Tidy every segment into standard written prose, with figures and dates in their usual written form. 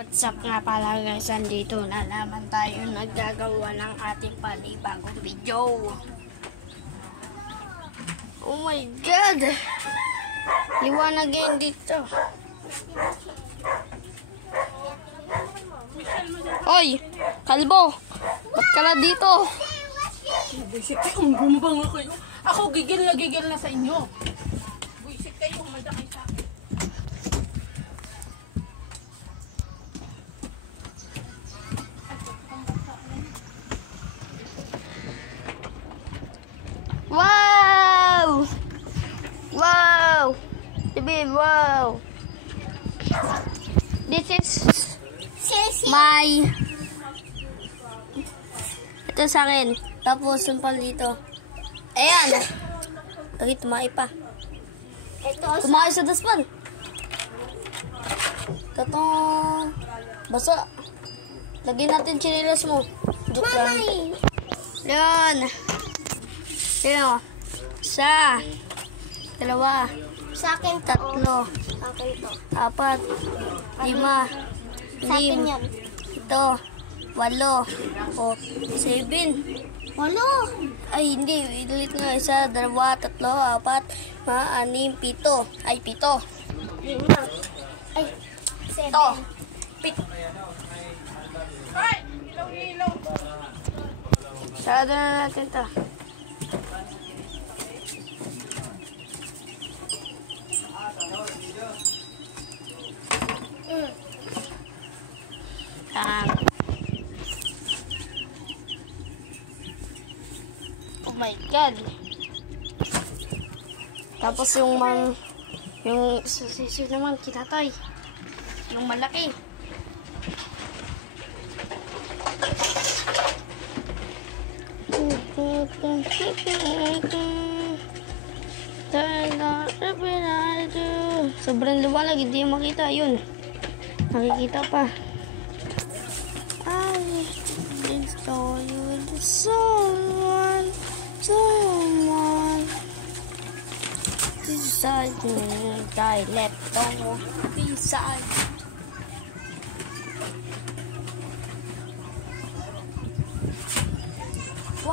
What's up nga pala guys, andito na naman tayo naggagawa ng ating panibagong video. Oh my god, liwanag yan dito. Oy, kalbo, ba't ka na dito? Buisit kayo, ang gumbang na kayo. Ako gigil na sa inyo. Buisit kayo, umanda kayo sa akin. Wow! Wow! Sabihin, wow! This is my... Ito sa akin. Tapos, sumpal dito. Ayan! Lagi, tumae pa. Tumae sa daspan. Ito, basa. Lagyan natin chinilas mo. Joke lang. Yan. Yan o. Isa. Dalawa. Sa akin Tatlo. Akin to. Apat. Lima. Sa akin yan. Ito. 8. O. 7. Walo. Ay, hindi. Idulit nga. 1, 2, 3, 4, 5, 6, 7. Ay, 7. Lima. Ay, 7. Ito. 7. Ay! Ilaw-ilaw! Sarado na natin ito. Oh my god. Tapos yung sisir naman kinatay. Yung malaki. Sobrang liwanag, hindi makita yun. Nakikita pa. I install you the someone beside me, die left on beside.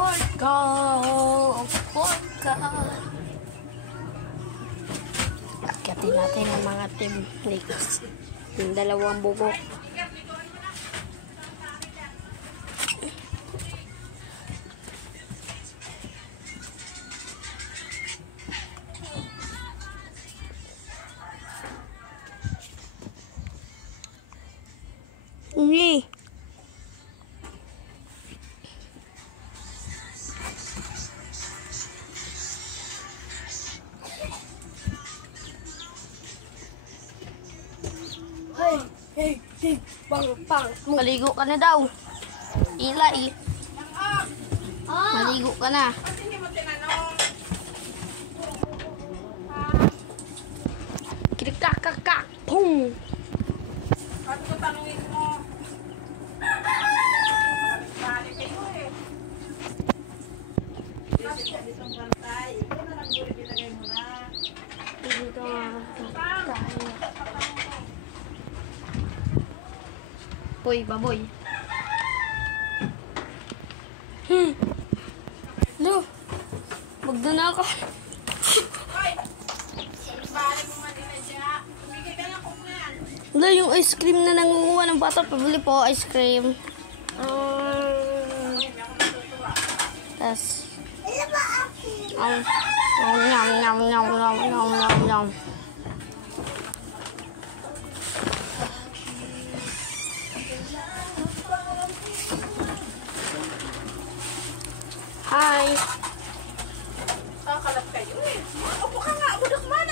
Porka. Akyatin natin ang mga team leaks. Yung dalawang bubok. Hindi. Hey, pang. Maligo ka na daw. Ilay. Maligo ka na. Ba't hindi mo tinanong? Kirikakakak. Pum. Ba't ko tanongin mo? Balik kayo eh. Ditong bantay. Ikaw na lang guri pinagay mo na. Dito nga. Boy, baboy. No. Magdo na ako. Hoy! Balik mo Manila dyan. Bigay ka lang kung yan. No, yung ice cream na nangunguha ng bata. Pabili po ice cream. Tas. Nyam. Hi. Kakalat kayo eh. Upo ka nga, budak man.